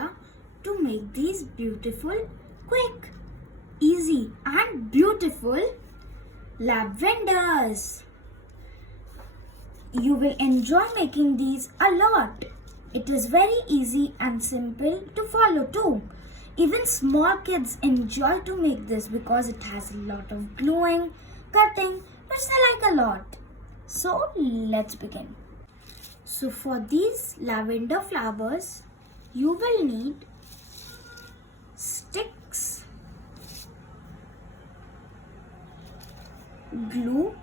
idea to make these beautiful, quick, easy and beautiful lavenders. You will enjoy making these a lot. It is very easy and simple to follow too. Even small kids enjoy to make this because it has a lot of gluing, cutting, which they like a lot. So let's begin. So for these lavender flowers, you will need sticks, glue,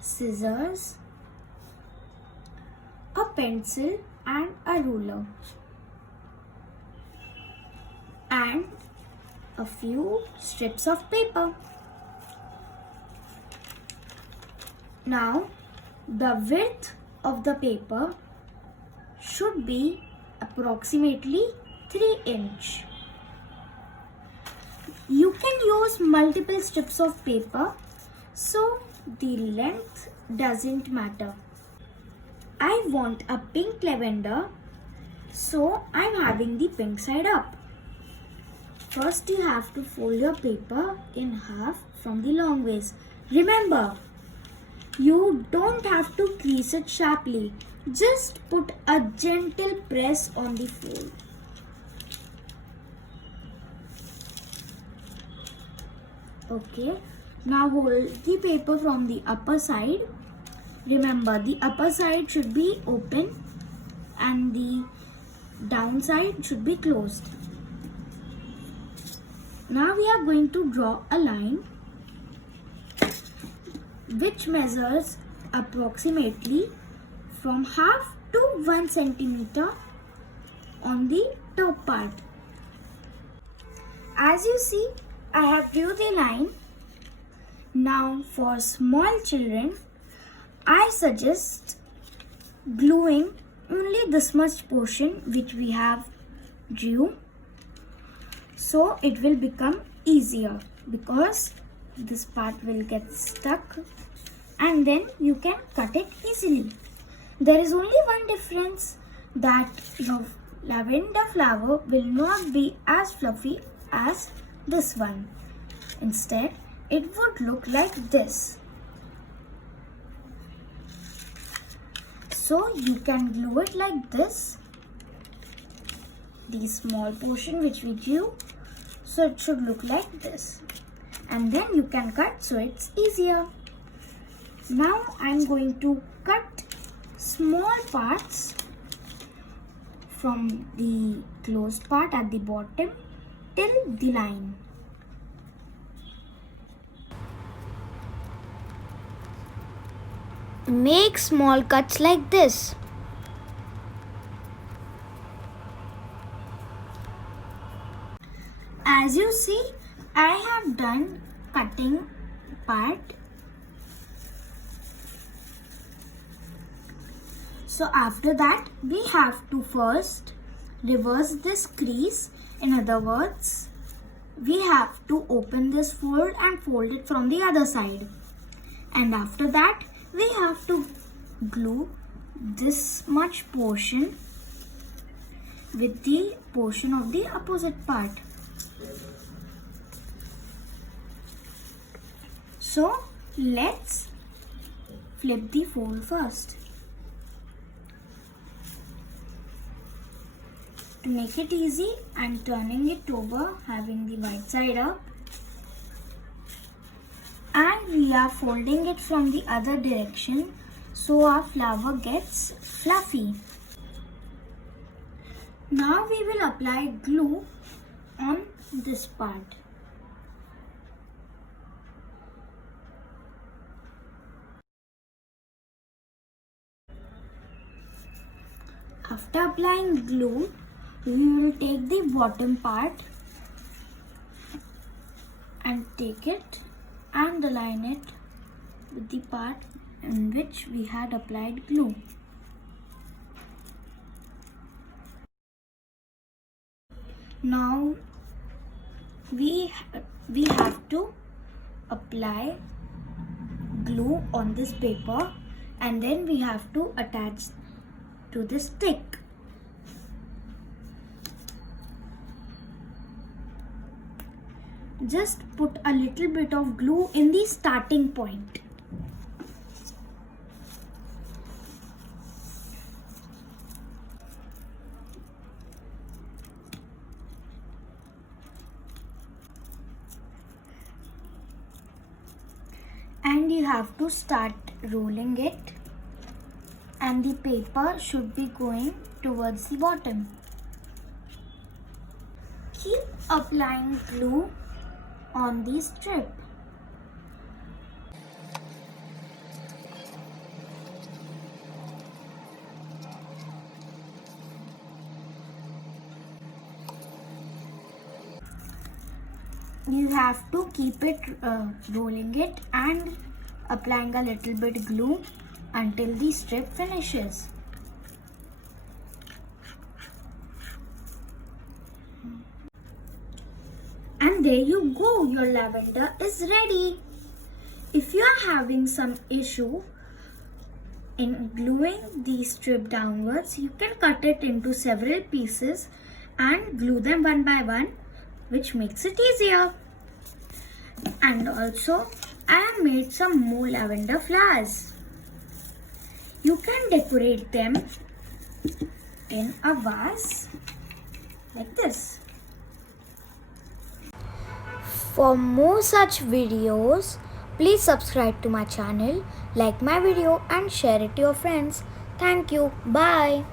scissors, a pencil and a ruler, and a few strips of paper. Now, the width of the paper should be approximately 3 inches. You can use multiple strips of paper, so the length doesn't matter. I want a pink lavender, so I'm having the pink side up. First, you have to fold your paper in half from the long ways. Remember, you don't have to crease it sharply. Just put a gentle press on the fold. Okay, now hold the paper from the upper side. Remember, the upper side should be open and the downside should be closed. Now we are going to draw a line which measures approximately from half to 1 centimeter on the top part. As you see, I have drew the line. Now for small children, I suggest gluing only this much portion which we have drew, so it will become easier because this part will get stuck and then you can cut it easily. There is only one difference, that your lavender flower will not be as fluffy as this one. Instead, it would look like this. So you can glue it like this, the small portion which we drew, so it should look like this. And then you can cut so it's easier. Now I'm going to cut small parts from the closed part at the bottom till the line. Make small cuts like this. As you see, I have done cutting part. So after that, we have to first reverse this crease. In other words, we have to open this fold and fold it from the other side. And after that, we have to glue this much portion with the portion of the opposite part. So let's flip the fold first. To make it easy, I'm turning it over, having the white side up, and we are folding it from the other direction so our flower gets fluffy. Now we will apply glue on this part. After applying glue, we will take the bottom part and take it and align it with the part in which we had applied glue. Now we have to apply glue on this paper and then we have to attach to the stick. just put a little bit of glue in the starting point. And you have to start rolling it, and the paper should be going towards the bottom. Keep applying glue on the strip. You have to keep it rolling it and applying a little bit glue until the strip finishes. And there you go, your lavender is ready. If you are having some issue in gluing the strip downwards, you can cut it into several pieces and glue them one by one, which makes it easier. And also, I have made some more lavender flowers. You can decorate them in a vase like this. For more such videos, please subscribe to my channel, like my video and share it to your friends. Thank you. Bye.